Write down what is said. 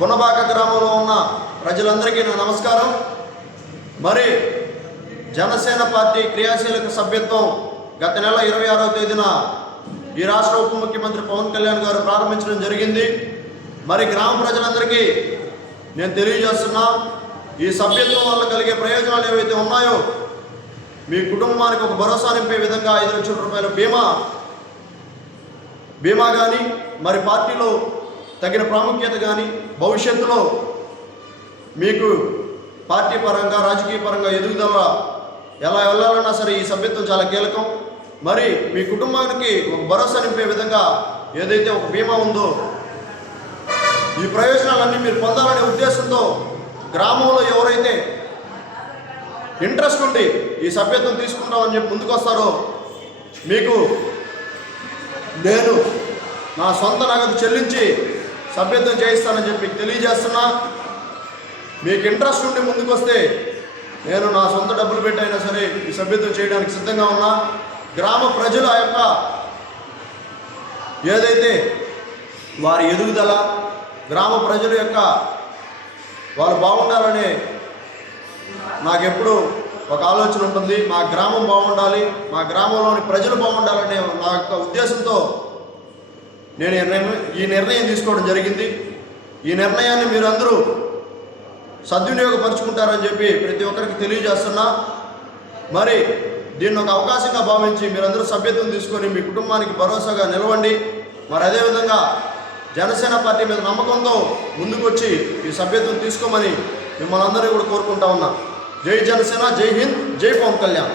గుణబాక గ్రామంలో ఉన్న ప్రజలందరికీ నా నమస్కారం. మరి జనసేన పార్టీ క్రియాశీలక సభ్యత్వం గత నెల 26వ తేదీన ఈ రాష్ట్ర ఉప ముఖ్యమంత్రి పవన్ కళ్యాణ్ గారు ప్రారంభించడం జరిగింది. మరి గ్రామ ప్రజలందరికీ నేను తెలియజేస్తున్నా, ఈ సభ్యత్వం వల్ల కలిగే ప్రయోజనాలు ఏవైతే ఉన్నాయో మీ కుటుంబానికి ఒక భరోసా నింపే విధంగా 5 లక్షల రూపాయల బీమా కానీ, మరి పార్టీలో తగిన ప్రాముఖ్యత కానీ, భవిష్యత్తులో మీకు పార్టీ పరంగా రాజకీయ పరంగా ఎదుగుదల ఎలా వెళ్ళాలన్నా సరే ఈ సభ్యత్వం చాలా కీలకం. మరి మీ కుటుంబానికి ఒక భరోసా నింపే విధంగా ఏదైతే ఒక బీమా ఉందో ఈ ప్రయోజనాలన్నీ మీరు పొందాలనే ఉద్దేశంతో గ్రామంలో ఎవరైతే ఇంట్రెస్ట్ ఉండి ఈ సభ్యత్వం తీసుకుంటామని చెప్పి ముందుకు వస్తారో మీకు నేను నా సొంత నగదు చెల్లించి సభ్యత్వం చేయిస్తానని చెప్పి తెలియజేస్తున్నా. మీకు ఇంట్రెస్ట్ ఉండి ముందుకు వస్తే నేను నా సొంత డబ్బులు పెట్టైనా సరే ఈ సభ్యత్వం చేయడానికి సిద్ధంగా ఉన్నా. గ్రామ ప్రజల యొక్క ఏదైతే వారి ఎదుగుదల, గ్రామ ప్రజల యొక్క వాళ్ళు బాగుండాలనే నాకెప్పుడు ఒక ఆలోచన ఉంటుంది. మా గ్రామం బాగుండాలి, మా గ్రామంలోని ప్రజలు బాగుండాలనే నా యొక్క ఉద్దేశంతో నేను ఈ నిర్ణయం తీసుకోవడం జరిగింది. ఈ నిర్ణయాన్ని మీరందరూ సద్వినియోగపరుచుకుంటారని చెప్పి ప్రతి ఒక్కరికి తెలియజేస్తున్నా. మరి దీన్ని ఒక అవకాశంగా భావించి మీరందరూ సభ్యత్వం తీసుకొని మీ కుటుంబానికి భరోసాగా నిలవండి. మరి అదేవిధంగా జనసేన పార్టీ మీద నమ్మకంతో ముందుకొచ్చి ఈ సభ్యత్వం తీసుకోమని మిమ్మల్ని అందరూ కూడా కోరుకుంటా ఉన్నా. జై జనసేన, జై హింద్, జై పవన్ కళ్యాణ్.